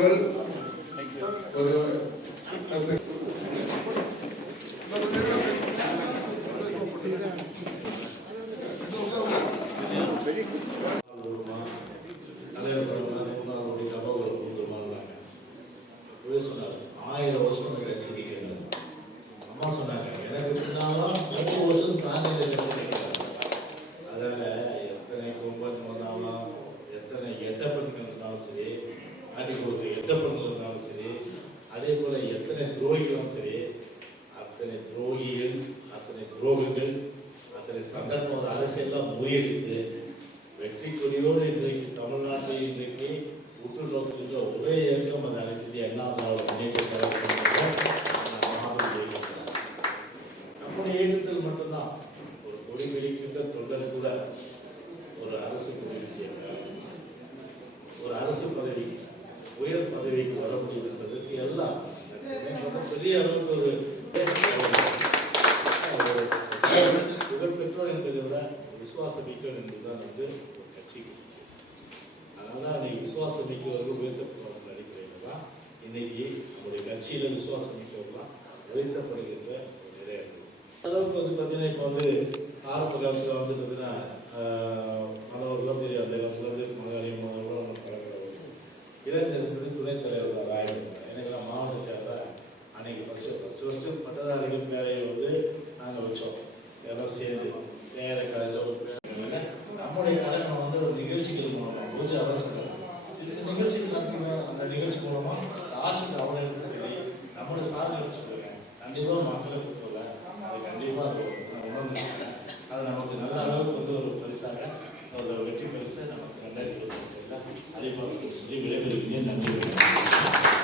ஒரு ஆயிரம் வருஷம் அந்த கட்சி அம்மா சொன்னாங்க எனக்கு பின்னாலும் முப்பது வருஷம் தானே இந்த துரோகிகளும் சரி அத்தனை துரோகிகள் அத்தனை துரோகங்கள் அத்தனை சந்தர்ப்ப அரசியெல்லாம் முறியடித்து வெற்றி கொடியோடு இன்றைக்கு தமிழ்நாட்டில் இன்றைக்கு உற்று நோக்குகின்ற ஒரே இயக்கம் அந்த அனைத்து இந்திய அண்ணா திராவிட முன்னேற்ற நம்முடைய இயக்கத்தில் மட்டும்தான் ஒரு கொடி பிடிக்கின்ற தொண்டர் கூட ஒரு அரசு கொடி ஒரு அரசு பதவி உயர் பதவிக்கு வர முடியும் என்பதற்கு எல்லாம். எனக்கு வந்து பெரிய அளவுக்கு ஒரு புகழ் புகழ்பெற்றோர் என்பதை விட விசுவாச மிக்கோர் என்பதுதான் வந்து ஒரு கட்சி. அதனால அன்னைக்கு விசுவாசம் மிக்கவர்கள் உயர்த்தப்படுவார்கள் அடிப்படையில் தான் இன்னைக்கு நம்முடைய கட்சியில விசுவாசம் மிக்கவர்கள்லாம் உயர்த்தப்படுகின்ற ஒரு அளவுக்கு வந்து பார்த்தீங்கன்னா இப்போ வந்து ஆரம்ப காலத்தில் வந்து பார்த்தீங்கன்னா இளைஞர்களுக்கு துணைத் தலைவர் ராயன் எனக்கு நான் மாவட்ட செயலர் அன்னைக்கு ஃபஸ்ட்டு ஃபஸ்ட்டு ஃபஸ்ட்டு பட்டதாரிகள் பேரையை வந்து நாங்கள் வச்சோம். எல்லாம் சேர்ந்து நேர காலையில் நம்முடைய கடமை வந்து ஒரு நிகழ்ச்சிகள் மூலமாக பூஜை அவசரம் இந்த நிகழ்ச்சிகள் அந்த நிகழ்ச்சி மூலமாக 这个以面向各位